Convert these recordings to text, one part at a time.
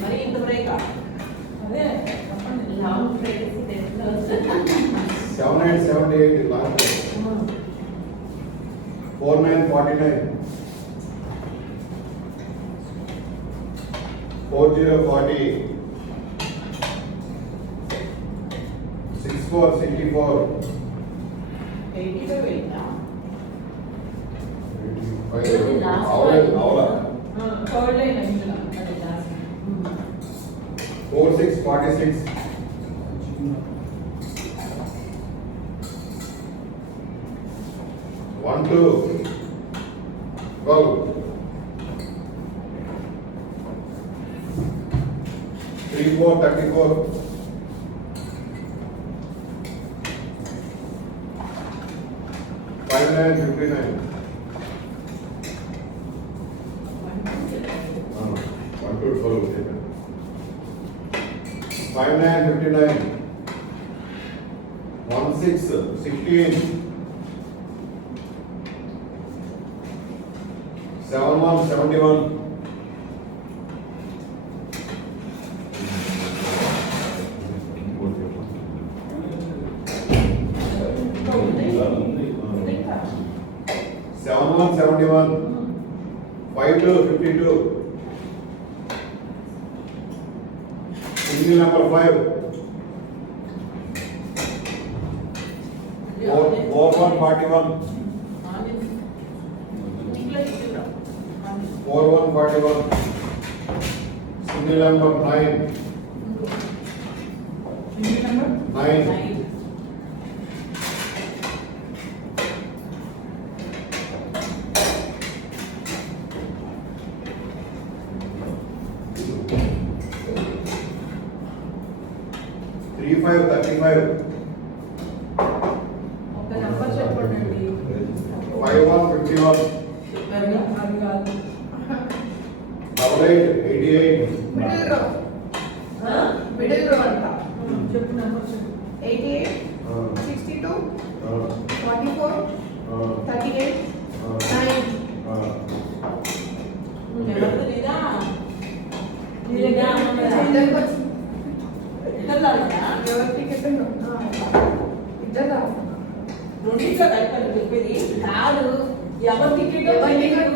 మరి ఇంత బ్రేక్ అదే లాంగ్ బ్రేక్ 7878 లాంగ్ 4949 4040 6464 85 వెయినా 85 అవలా థర్డ్ లైన్ అంటున్నా అది last 4646 12 12 3434 5959 12 5959 16 7171 7171 5252 single number 5 4141 4141 single number 9 9 3535 ఒక నంబర్ చెప్పండి 5151 8888 మిడిల్ రో అంట చెప్పు నంబర్ చెప్పు 88 62 44 38 9 ఎవరు లేదా నీలేగా ఇద్దరికి వచ్చింది. ఇద్దరు ఎవరికి టికెట్ ఇద్దరు రెండింట్లో కలిపి చెప్పేది కాదు ఎవరి టికెట్ ఎవరి టికెట్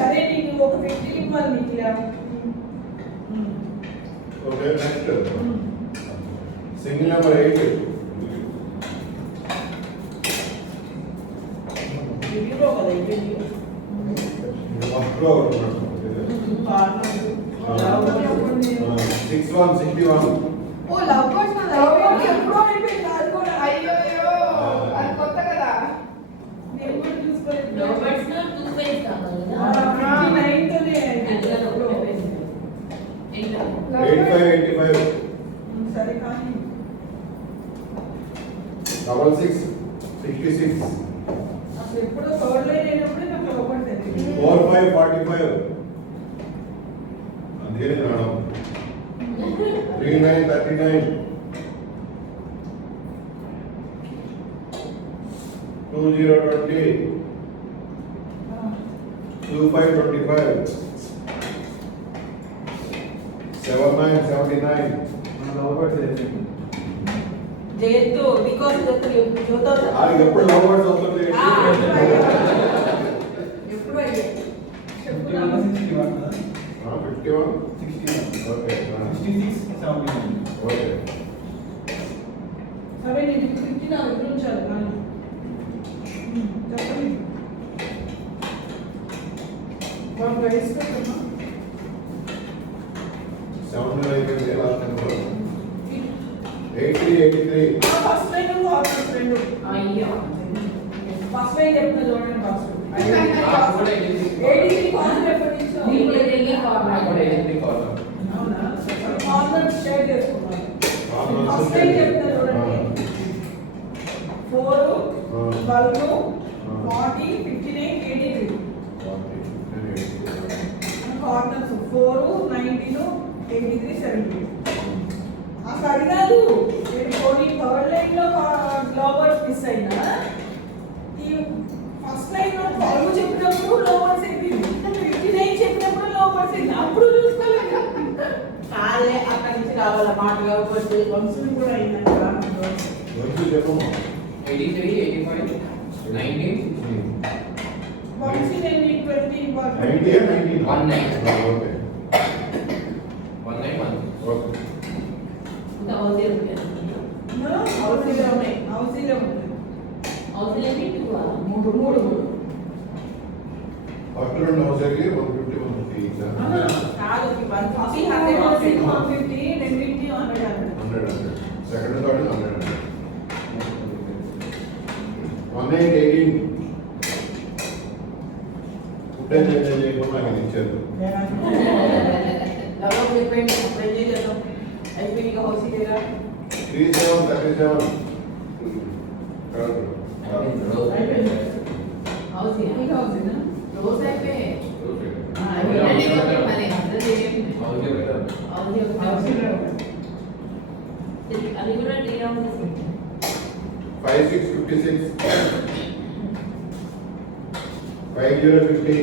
సరే నీకు ఒక 50 ఇవ్వాలి నీకు ఇలా okay next single number 8 రివ్యూలో కదా ఇంటర్వ్యూ first row 6161 ఓ లవ్ బర్డ్స్ నా ఎప్పుడో అయిపోయింది అది కూడా అయ్యో అది కొత్త కదా నేను కూడా చూసుకోలేదు లవ్ బర్డ్స్ లో 2 పేజ్ కావాలి కదా 59 తోనే అందులో ఒకటే పేజ్ 8585 సరే కానీ 6666 అసలు ఎప్పుడో థర్డ్ లైన్ అయినప్పుడు నాకు ఒకటి తెలియదు 4545 అందుకని రావడం 3939 2020 2525 7979 జేతో బికాజ్ జోతో అది ఎప్పుడు లవ్ వర్డ్స్ అవుతుంది ఎప్పుడు అయ్యే చెప్పు 51 ఓకే ఓకే సరే నేను ఇప్పుడు 50 నా దగ్గర ఉంచాలి కానీ చెప్పండి వన్ రైస్ పెట్టమ్మా 7 అయిపోయింది last number 8383 first line first line అయ్యో ఫస్ట్ టైం చెప్తున్నా చూడండి ఫస్ట్. నాకు కూడా 83 కార్నర్ ఎప్పటి నుంచో? నీకు తెలియదు నాకు కూడా 83 కార్నర్. అవునా? కార్నర్ షేర్ చేసుకున్నాను. కార్నర్ ఫస్ట్ టైం చెప్తున్నా చూడండి. 4, 12, 40, 59, 83. కార్నర్స్ 4, 19, 83, 70. అసలు అది కాదు. నేను కొన్ని థర్డ్ లైన్ లో లోవర్స్ మిస్ అయినా ఈ ఫస్ట్ లైన్ లో 12 చెప్పినప్పుడు లోవర్స్ అయిపోయింది, 59 చెప్పినప్పుడు లోవర్స్ అయింది. అప్పుడు చూసుకోలేదు. కాలే అక్కడి నుంచి రావాల మాట కాబట్టి వంశం కూడా అయిందంట. వచ్చి చెప్పమ్మా. 83, 85, 19, వంశీ నేను నీకు 20 ఇంపార్టెంట్. 90 ఆ 19? 19. ఓకే 19. ఓకే. ఇంకా అవసరం లేదు. హౌసీలో ఉన్నాయి. హౌసీలో ఉన్నాయి. అవసరం లేదు. మూడు ఫస్ట్ రెండు హౌసర్కి 150 150 ఇచ్చా. కాదు 150, 150, 150. 150, రెండింటికి 100 అన్నారు. 100 సెకండ్ థర్డ్ 100 18 18 ఫుడ్ చేంజ్ చేయకుండా నాకు ఇచ్చారు. లవ్ చెప్పండి అప్పుడు ఏం చేద్దాం అయిపోయి ఇక హౌస్ లేదా 37 37 కరెక్ట్. అవసరం నీకు హౌసీనా? రోజు అయిపోయి ఓకే. మరి అందరూ చేయండి. హౌసీలో అది కూడా tea round 56 56 50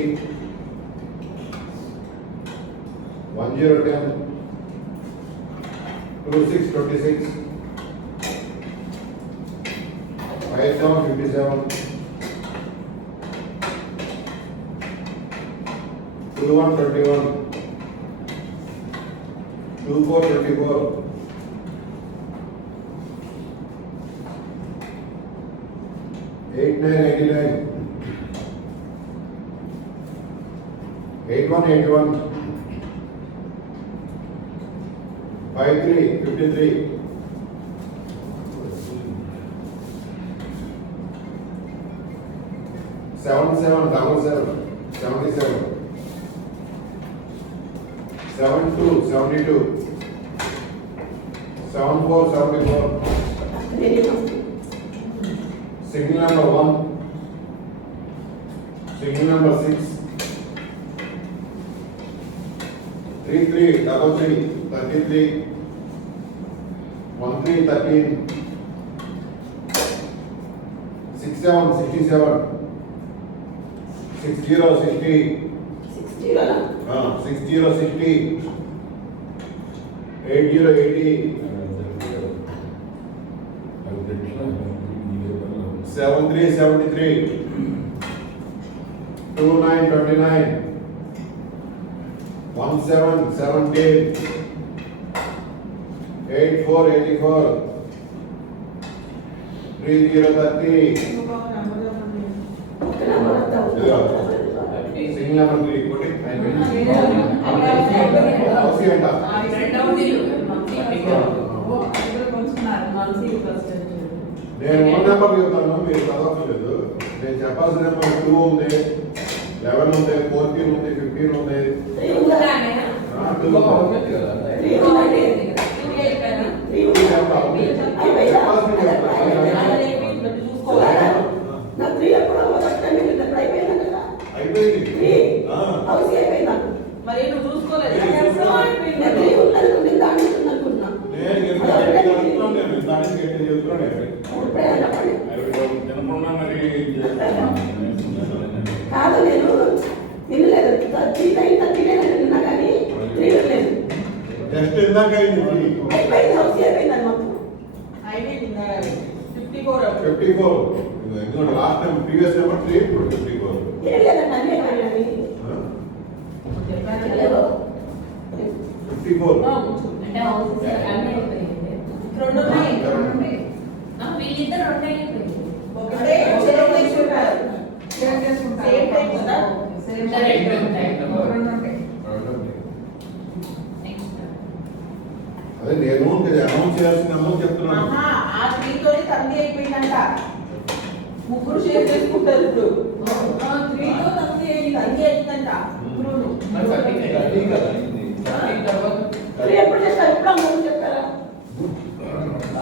50 10 10 26 26 57 57 21 21 24 24 89 89 81 81 53 53 77 77 72 72 74 74 single number 1 single number 6 33 33 33 13 13 67 67 60 60 60 60 80 80 73 73 29 29 17 17 84 84 30 30 ఇంకొక నెంబర్ చెప్పండి. సింగిల్ నెంబర్ 3 కొట్టి హౌసీ అంట. నేను 1 నెంబర్ చెప్తాను, మీరు చదవట్లేదు. నేను చెప్పాల్సిన నెంబర్ 2 ఉంది, 11 ఉంది, 14 ఉంది, 15 ఉంది. 2 అయిపోయింది. మరి నువ్వు చూసుకోలేదు నేను దానికి కాదు నేను తినలేదు 39 తిన్నా కానీ తినలేదు జస్ట్ ఇందాక అయింది. అయిపోయింది హౌస్ అయిపోయింది మొత్తం అయిపోయింది 54 54 ఎందుకంటే లాస్ట్ టైం ప్రీవియస్ నెంబర్ 3 ఇప్పుడు 54. ఏం లేదండి అన్నీ అయిపోయినాయి. లేదు 54 అంటే హౌసెస్ అన్నీ అయిపోయింది. రెండు ఉన్నాయి వీళ్ళిద్దరు రెండు అయిపోయింది. ఒకటే షేర్ చేసుకుంటారు షేర్ చేసుకుంటారు. సేమ్ టైం కదా సేమ్ Same టైం. time. రెండు ఉంటాయి. నెక్స్ట్ అదే నేను అనౌన్స్ చేయాల్సిన అమౌంట్ చెప్తున్నాను. ఆహా ఆ 3 తోని తల్లి అయిపోయిందంట ముగ్గురు షేర్ చేసుకుంటారు ఇప్పుడు 3తో తనది అయింది. తగ్గి అయిందంట ముగ్గురును. మరి 30 కదా 30 తర్వాత మరి ఎప్పుడు చెప్పారు? ఎప్పుడు అమ్మకు చెప్పారా?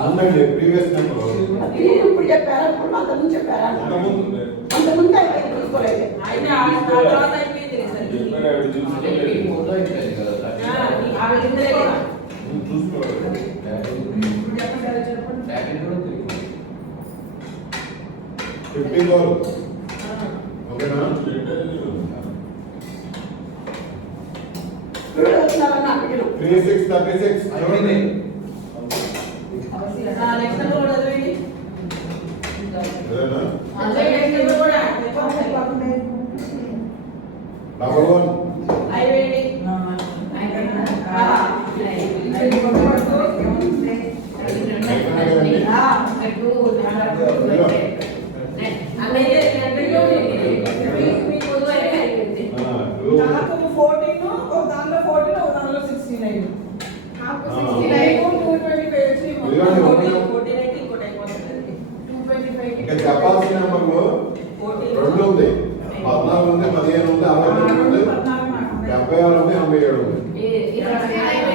ఉందండి ప్రీవియస్ నెంబర్ అది ఇప్పుడు చెప్పారా? ఇప్పుడు అంతకుముందు చెప్పారా? అంతకుముందు అంతకుముందు అయిపోయింది చూసుకోలేదు. ఆయన ఆ తర్వాత అయిపోయింది కదా సార్. అంటే ఈ ఫోటో అయిపోయింది కదా వాళ్ళిద్దరే కదా. చూసుకోవాలి ఇప్పుడు చెప్పండి అలా చెప్పండి. ప్యాకెట్ కూడా తిరిగి 54 ఓకేనా ఇప్పుడు వచ్చినారని అడిగిన 3636 అయిపోయింది. నెక్స్ట్ నెంబర్ కూడా చదివేయండి. ఏదైనా అదే నెక్స్ట్ నెంబర్ కూడా డబల్ 1 అయిపోయింది. నాకు 14, ఒక దాంట్లో 14, ఒక దాంట్లో 16 అయింది. నాకు ఆ. 69, 225 వచ్చి ఇదిగోండి, మొత్తం ఒక 14 అయితే ఇంకోటి అయిపోతుంది. 225 ఇంకా చెప్పాల్సిన నెంబర్లు 2 ఉంది 14 ఉంది 15 ఉంది 62 ఉంది 76 ఉంది 87 ఉంది ఇది 20